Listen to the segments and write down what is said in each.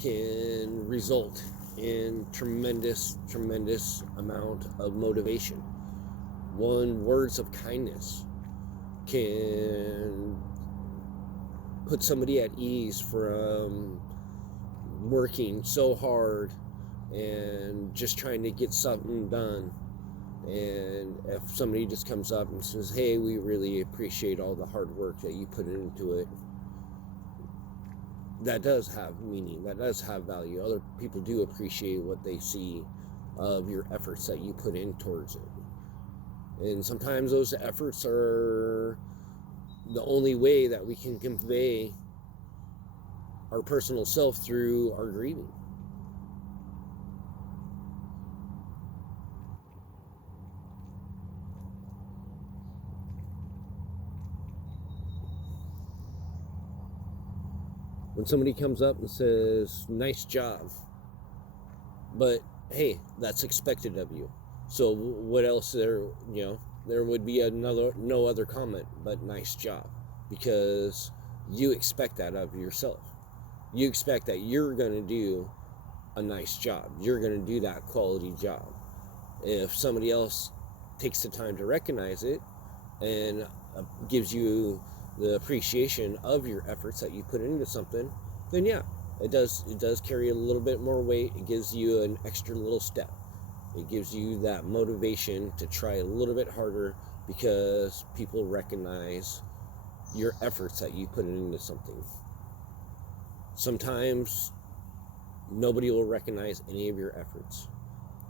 can result in tremendous amount of motivation. One words of kindness can put somebody at ease from working so hard and just trying to get something done. And if somebody just comes up and says, hey, we really appreciate all the hard work that you put into it, that does have meaning, that does have value. Other people do appreciate what they see of your efforts that you put in towards it. And sometimes those efforts are the only way that we can convey our personal self through our grieving. When somebody comes up and says, nice job, but hey, that's expected of you. So what else there, there would be no other comment but nice job, because you expect that of yourself. You expect that you're going to do a nice job. You're going to do that quality job. If somebody else takes the time to recognize it and gives you the appreciation of your efforts that you put into something, then yeah, it does carry a little bit more weight. It gives you an extra little step. It gives you that motivation to try a little bit harder, because people recognize your efforts that you put into something. Sometimes nobody will recognize any of your efforts.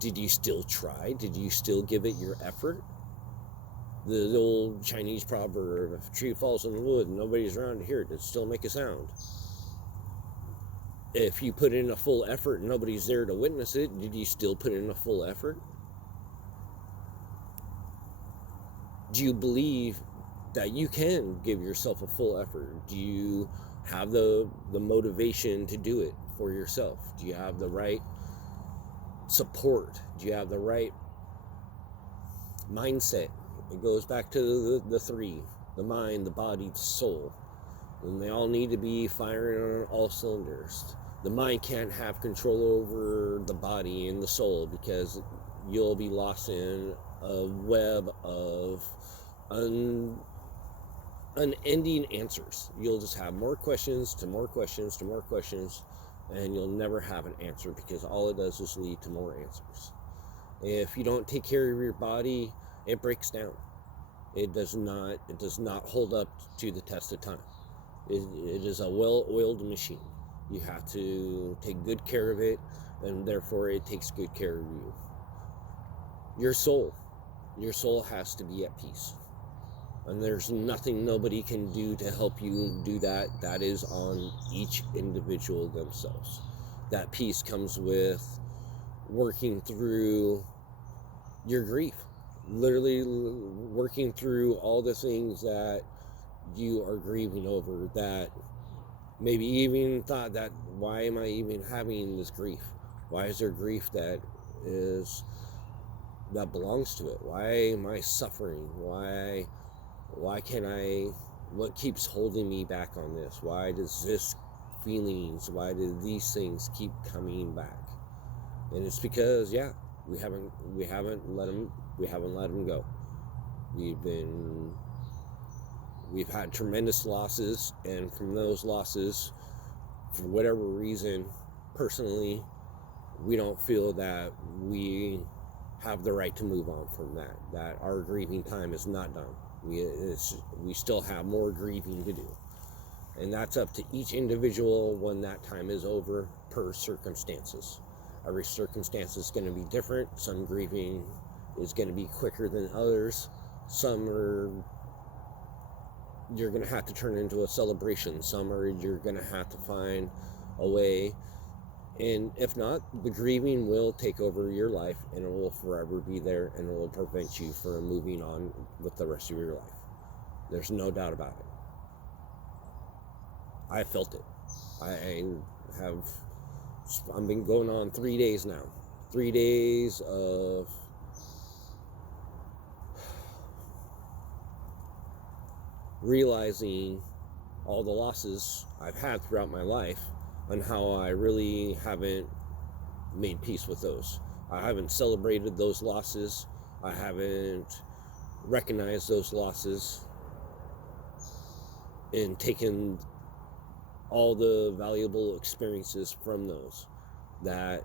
Did you still try? Did you still give it your effort? The old Chinese proverb, if a tree falls in the wood and nobody's around to hear it, does it still make a sound? If you put in a full effort and nobody's there to witness it, did you still put in a full effort? Do you believe that you can give yourself a full effort? Do you have the motivation to do it for yourself? Do you have the right support? Do you have the right mindset? It goes back to the three: the mind, the body, the soul. And they all need to be firing on all cylinders. The mind can't have control over the body and the soul, because you'll be lost in a web of unending answers. You'll just have more questions to more questions to more questions, and you'll never have an answer, because all it does is lead to more answers. If you don't take care of your body, it breaks down. It does not hold up to the test of time. It is a well-oiled machine. You have to take good care of it, and therefore it takes good care of you. Your soul has to be at peace. And there's nothing nobody can do to help you do that. That is on each individual themselves. That peace comes with working through your grief. Literally working through all the things that you are grieving over, that maybe even thought that, why am I even having this grief? Why is there grief that belongs to it? Why am I suffering? Why can't what keeps holding me back on this? Why does why do these things keep coming back? And it's because, we haven't let them go. We've had tremendous losses, and from those losses, for whatever reason, personally, we don't feel that we have the right to move on from that our grieving time is not done. We still have more grieving to do, and that's up to each individual when that time is over, per circumstances. Every circumstance is going to be different. Some grieving is going to be quicker than others. Some you're going to have to turn into a celebration. Some you're going to have to find a way. And if not, the grieving will take over your life, and it will forever be there, and it will prevent you from moving on with the rest of your life. There's no doubt about it. I felt it. I've been going on 3 days now. 3 days of realizing all the losses I've had throughout my life, on how I really haven't made peace with those. I haven't celebrated those losses. I haven't recognized those losses and taken all the valuable experiences from those that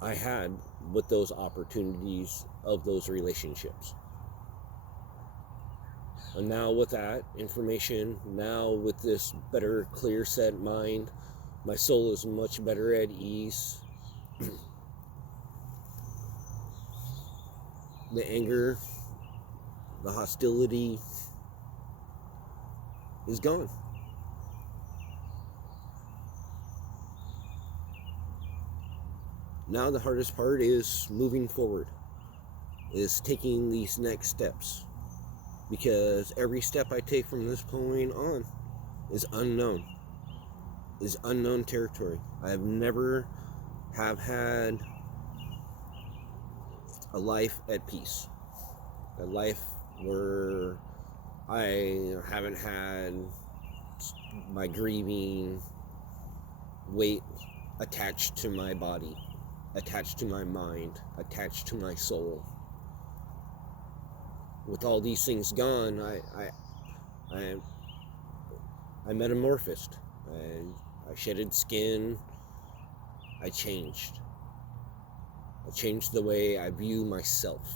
I had with those opportunities of those relationships. And now with that information, now with this better, clear set mind, my soul is much better at ease. The anger, the hostility is gone. Now the hardest part is moving forward, is taking these next steps. Because every step I take from this point on is unknown, is unknown territory. I have never have had a life at peace, a life where I haven't had my grieving weight attached to my body, attached to my mind, attached to my soul. With all these things gone, I metamorphosed. I shedded skin. I changed. I changed the way I view myself.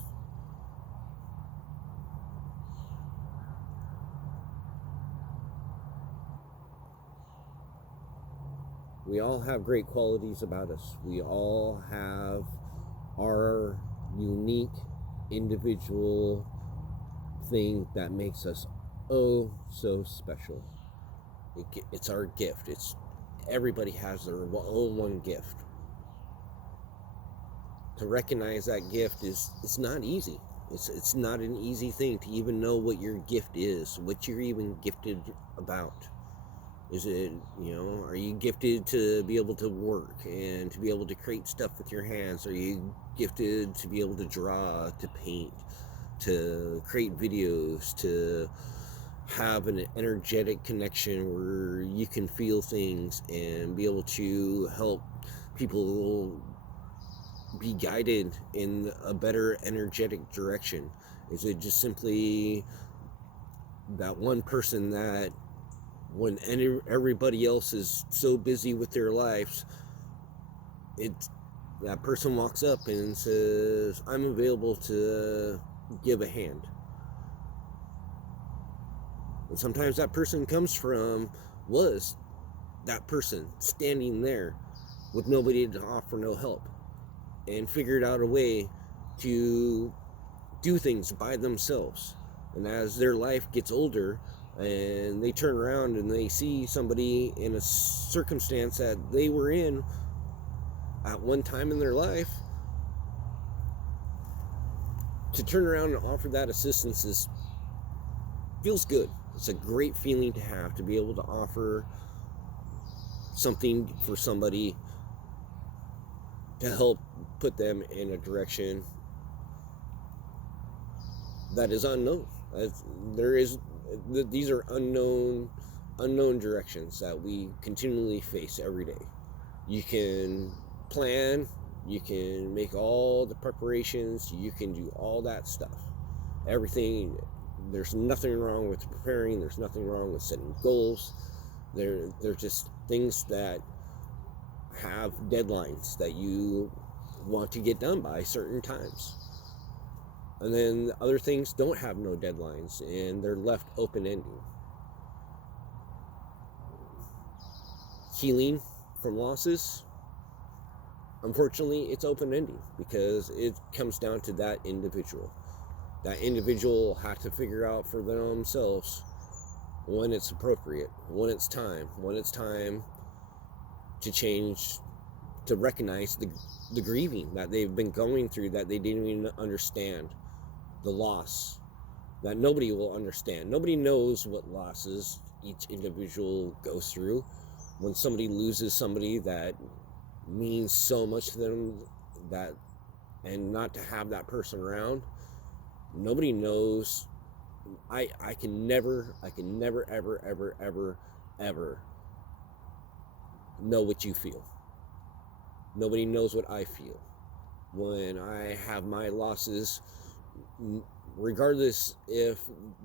We all have great qualities about us. We all have our unique individual thing that makes us oh so special. It's our gift. Everybody has their own one gift. To recognize that gift it's not easy. It's not an easy thing to even know what your gift is, what you're even gifted about. Is it, are you gifted to be able to work and to be able to create stuff with your hands? Are you gifted to be able to draw, to paint, to create videos, to have an energetic connection where you can feel things and be able to help people be guided in a better energetic direction? Is it just simply that one person that when everybody else is so busy with their lives, that person walks up and says, I'm available to give a hand? And sometimes that person was that person standing there with nobody to offer no help, and figured out a way to do things by themselves. And as their life gets older and they turn around and they see somebody in a circumstance that they were in at one time in their life, to turn around and offer that assistance feels good. It's a great feeling to have, to be able to offer something for somebody to help put them in a direction that is unknown. These are unknown directions that we continually face every day. You can plan, you can make all the preparations, you can do all that stuff. Everything, there's nothing wrong with preparing, there's nothing wrong with setting goals. They're just things that have deadlines that you want to get done by certain times. And then other things don't have no deadlines and they're left open-ended. Healing from losses, unfortunately, it's open-ended because it comes down to that individual. That individual has to figure out for themselves when it's appropriate, when it's time to change, to recognize the grieving that they've been going through, that they didn't even understand, the loss that nobody will understand. Nobody knows what losses each individual goes through. When somebody loses somebody that means so much to them, and not to have that person around, nobody knows. I can never ever know what you feel. Nobody knows what I feel. When I have my losses, regardless if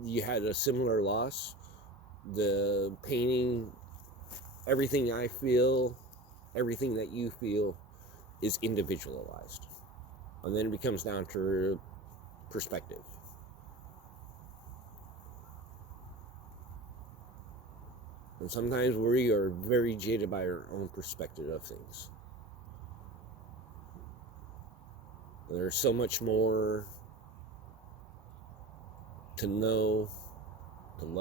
you had a similar loss, the painting, everything I feel, everything that you feel is individualized. And then it becomes down to perspective. And sometimes we are very jaded by our own perspective of things. And there's so much more to know, to love.